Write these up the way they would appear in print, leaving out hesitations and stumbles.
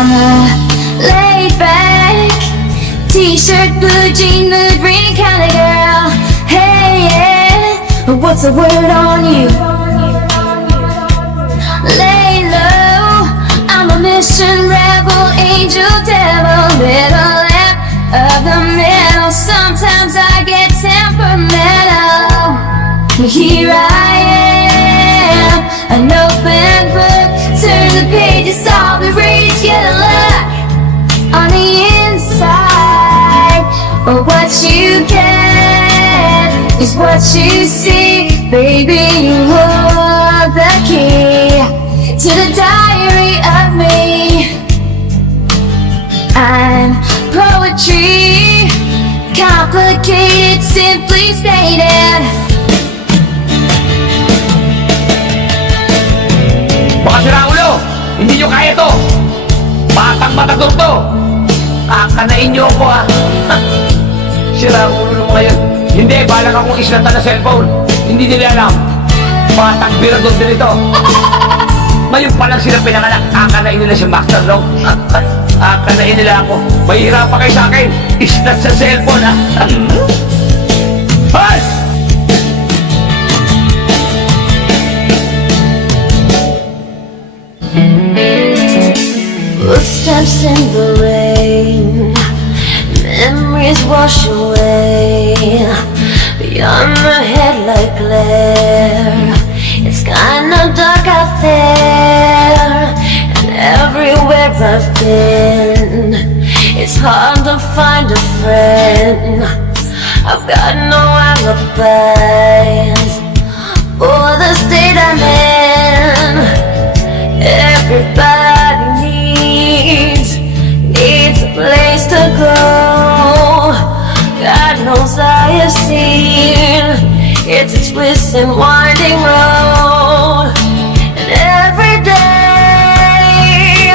I'm a laid back t-shirt, blue jean, mood ring kind of girl. Hey, yeah, what's the word on you? Lay low, I'm a mission rebel, angel, devil, middle lap of the middle. Sometimes I get temperamental. Here I am, an open book. Turn the pages, all the read, get a look on the inside. But what you get is what you see. Baby, you hold the key to the diary of me. I'm poetry, complicated, simply stated. Mga siraulo, hindi nyo kaya to. Batang matador to. Kakanain nyo ako ha. Siraulo mo ngayon. Hindi, balang akong islatan na cellphone. Hindi nila alam. Batang birador din ito. Ngayon pa lang sila pinanganak. Kakanain nila si Master Long. Kakanain nila ako. Mahirap pa kayo sa akin. Islat sa cellphone ha. Hey! Footsteps in the rain, memories wash away. Beyond the headlight glare, it's kinda dark out there. And everywhere I've been, it's hard to find a friend. I've got no alibis for the state I'm in. Everybody needs a place to go. God knows I have seen it's a twist and winding road. And every day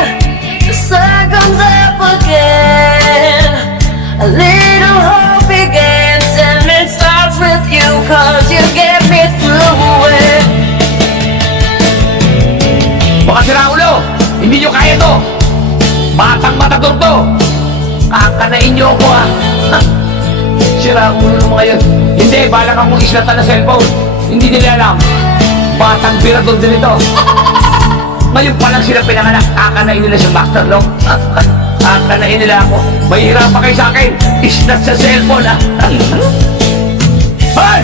the sun comes up again. A little hope begins, and it starts with you, 'cause you get me through it. Mga siraulo, hindi nyo kaya to. Batang matador to. Kakanain nyo ako ha. Siraulo mo ngayon. Hindi, balang akong islatan na cellphone. Hindi nila alam. Batang birador din ito. Ngayon pa lang sila pinanganak. Kakanain nila si Master Long. Kakanain nila ako. Mahirap pa kayo sa akin. Islat sa cellphone ha. Hey!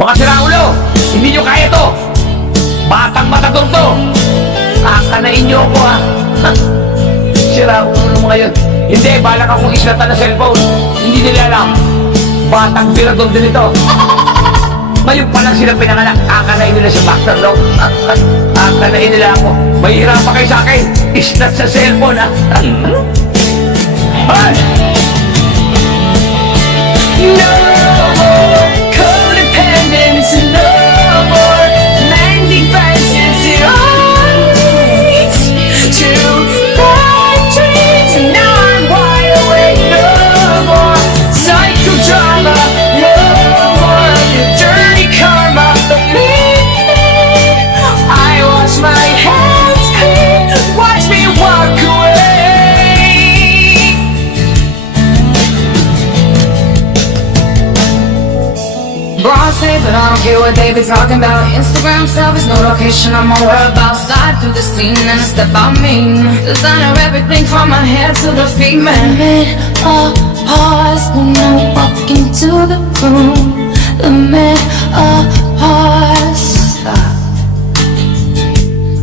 Mga siraulo, hindi nyo kaya to. Batang matador to. Kakanain nyo ako ha. Siraulo mo ngayon. Hindi, balang akong islatan na cellphone. Hindi nila alam. Batang birador din ito. Ngayon pa lang sila pinanganak. Kakanain nila si Master Long. Kakanain nila ako. Mahirap pa kayo sa akin. Islat sa cellphone ha. Hey! No more codependence, no more 95 cents it always to bad dreams, and now I'm wide awake. No more psychodrama, no more of your dirty karma. I wash my hands clean, watch me walk away. Bras say, but I don't care what they be talking about. Instagram selfies, no location, I'm all worried about. Slide through the scene and step out mean. Designer everything from my head to the feet, man. Mid pause when I walk into the room. The mid pause. Stop.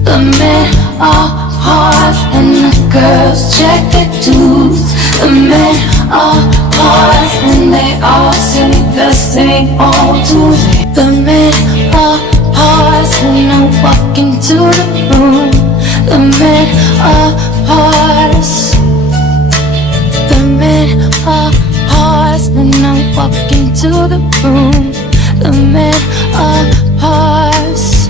The mid pause and the girls check their dues. The mid pause and they all sing the same old tune. The mid pause when I walk into the room. The mid pause. The mid pause when I walk into the room. The mid pause.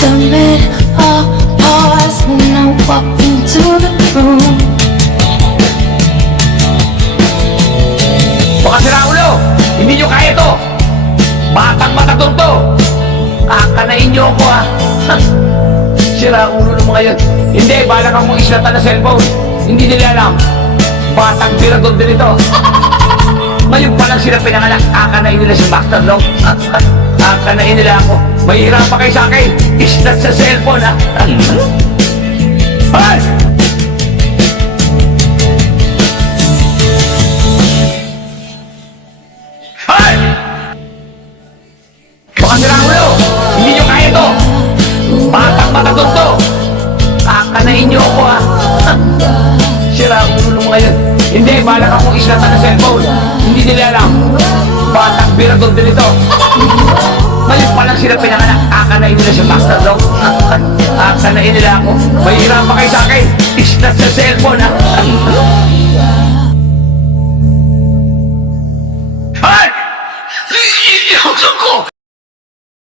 The mid pause when I walk into the room. Mga siraulo, hindi nyo kaya to. Batang matador to. Kakanain niyo ako ha. Sira ulo ng mga yun. Hindi, bala kang mong islatan na cellphone. Hindi nila alam. Batang tirador din ito. Ngayon pa lang sila pinanganak. Kakanain nila si Master Long. Kakanain nila ako. Mahirap pa kayo sa akin. Islat sa cellphone ha. Ay! Ay! Baka sira ulo! Hindi nyo kaya to! Batang matador to! Kakanain nyo ako ha! Sira ulo mo ngayon. Hindi, balak akong islatan na cellphone. Hindi nila alam. Batang birador din ito. Ngayon pa lang sila pinanganak. Kakanain nila si Master Dog. Kakanain nila ako. Mahirap pa kayo sa akin. Islat sa cellphone ha!